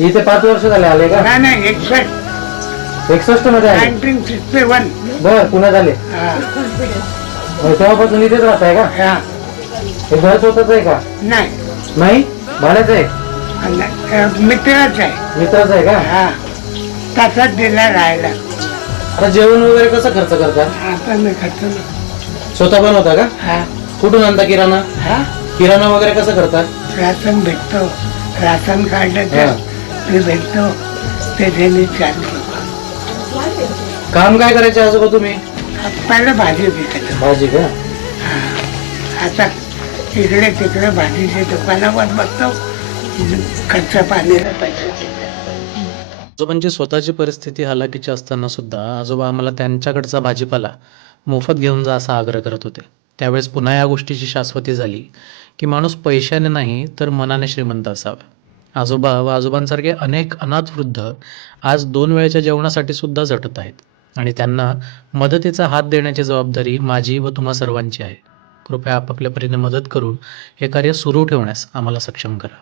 इथे 5 वर्ष झाले आले का? नाही नाही 61 मध्ये आले. 1961. बर पुण्यात आले. हा. तेव्हापासून इथेच राहताय का? हा. हे घर स्वतःच आहे का? नाही नाही भाड्याचं आहे. मित्रच आहे. मित्राचं आहे का? हा. तसाच दिला राहायला. आता जेवण वगैरे कसं खर्च करता? आता मी खातो ना. स्वतः बनवता का? हा. कुठून आणता किराणा? हा. किराणा वगैरे कसं करता? राशन भेटतो. राशन काढलं तर ते भेटतो. ते त्यांनी चालतो. काम काय करायचे आजोबा तुम्ही? पहिलं भाजी विकायचं. भाजी का? आता इकडे तिकडे भाजीच्या दुकानावर बसतो. खर्च पाणीला पैसे आजोबांची स्वतःची परिस्थिती हालाकीची असताना सुद्धा आजोबा आम्हाला त्यांच्याकडचा भाजीपाला मोफत घेऊन जा असा आग्रह करत होते. त्यावेळेस पुन्हा या गोष्टीची शाश्वती झाली की माणूस पैशाने नाही तर मनाने श्रीमंत असावा. आजोबा व आजोबांसारखे अनेक अनाथ वृद्ध आज 2 वेळच्या जेवणासाठी सुद्धा झटत आहेत आणि त्यांना मदतीचा हात देण्याची जबाबदारी माझी व तुम्हा सर्वांची आहे. कृपया आपापल्या परीने मदत करून हे कार्य सुरू ठेवण्यास आम्हाला सक्षम करा.